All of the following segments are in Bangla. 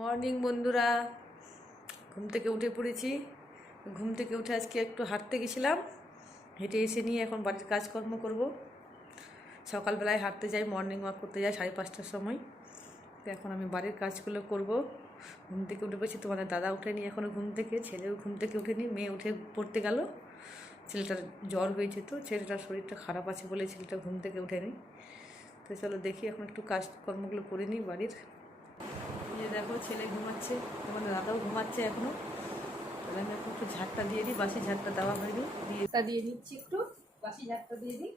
মর্নিং বন্ধুরা, ঘুম থেকে উঠে পড়েছি। ঘুম থেকে উঠে আজকে একটু হাঁটতে গেছিলাম, হেঁটে এসে নিয়ে এখন বাড়ির কাজকর্ম করব। সকালবেলায় হাঁটতে যাই, মর্নিং ওয়াক করতে যাই 5:30টার সময়। তো এখন আমি বাড়ির কাজগুলো করব। ঘুম থেকে উঠে পড়েছি, তোমাদের দাদা উঠেনি এখনও ঘুম থেকে, ছেলেও ঘুম থেকে উঠেনি, মেয়ে উঠে পড়তে গেল। ছেলেটার জ্বর হয়েছে, তো ছেলেটার শরীরটা খারাপ আছে বলে ছেলেটা ঘুম থেকে উঠেনি। তো চলো দেখি এখন একটু কাজকর্মগুলো করে নিই বাড়ির। এই দেখো ছেলে ঘুমাচ্ছে, তোমাদের দাদাও ঘুমাচ্ছে এখনো। তাহলে আমি একটু ঝাড়টা দিয়ে দিই, বাসি ঝাড়টা দেওয়া হয়নি, দিয়ে দিচ্ছি, একটু বাসি ঝাড়টা দিয়ে দিই।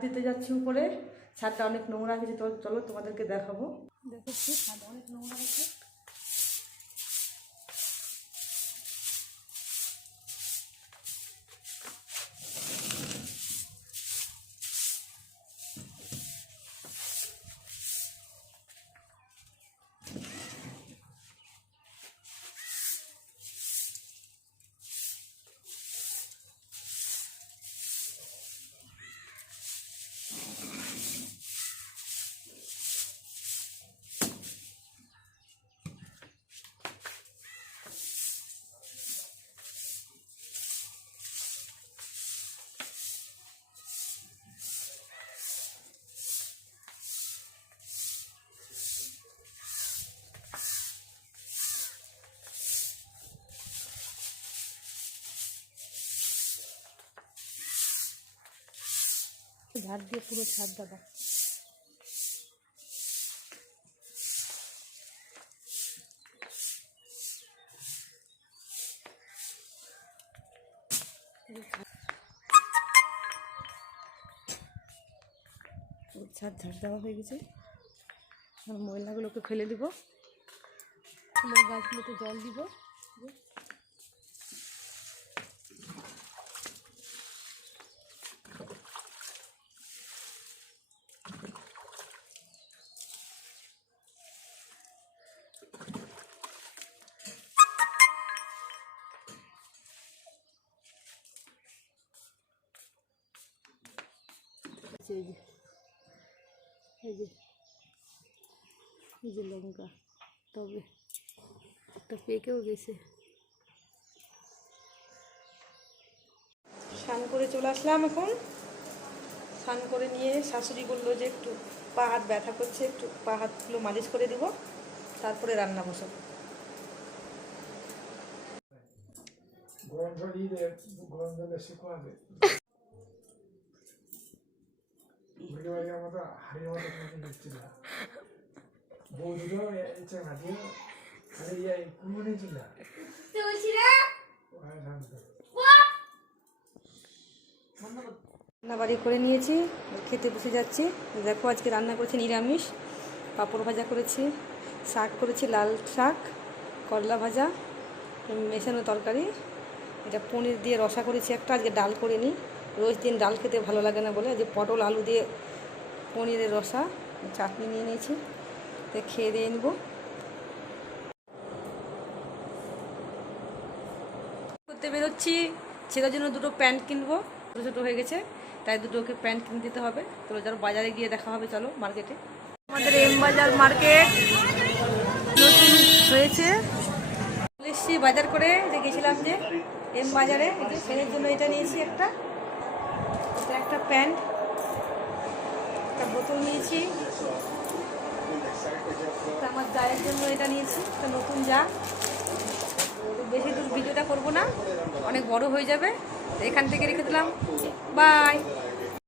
দিতে যাচ্ছি উপরে, ছাদটা অনেক নোংরা হয়েছে, তো চলো তোমাদেরকে দেখাবো। দেখেছি ছাদ অনেক নোংরা হয়েছে। ঝাড় দিয়ে পুরো ছাদ দাদা। ছাদ ঝাড় দেওয়া হয়ে গেছে, ময়লাগুলোকে ফেলে দিব, ফুলের গাছগুলোতে জল দিব। এই যে লঙ্কা, তবে একটা পেকেও গেছে। স্নান করে চলে আসলাম এখন। স্নান করে নিয়ে শাশুড়ি বললো যে একটু পা হাত ব্যথা করছে, একটু পা হাতগুলো মালিশ করে দিব, তারপরে রান্না বসাবো। রান্নাবাড়ি করে নিয়েছি, খেতে বসে যাচ্ছি। দেখো আজকে রান্না করেছি নিরামিষ, পাঁপড় ভাজা করেছি, শাক করেছি, লাল শাক, করলা ভাজা, মেশানো তরকারি, এটা পনির দিয়ে রসা করেছি একটা। আজকে ডাল করে নিই, রোজ দিন ডাল খেতে ভালো লাগে না বলে আজকে পটল আলু দিয়ে পনিরের রসা, চাটনি নিয়ে নিয়েছি, তো খেয়ে দিয়ে নেব। করতে বেরোচ্ছি, ছেলের জন্য দুটো প্যান্ট কিনবো, ছোটো ছোটো হয়ে গেছে, তাই দুটোকে প্যান্ট কিনে দিতে হবে। তো যারা বাজারে গিয়ে দেখা হবে, চলো মার্কেটে। আমাদের এম বাজার মার্কেট নতুন হয়েছে, এসছি বাজার করে, যে গেছিলাম যে এম বাজারে, ছেলের জন্য এটা নিয়েছি একটা, এটা একটা প্যান্ট, একটা বোতল নিয়েছি, চায়ের জন্য এটা নিয়েছি, একটা নতুন জা। তো বেশি দূর ভিডিওটা করবো না, অনেক বড় হয়ে যাবে। তো এখান থেকে রেখে দিলাম, বাই।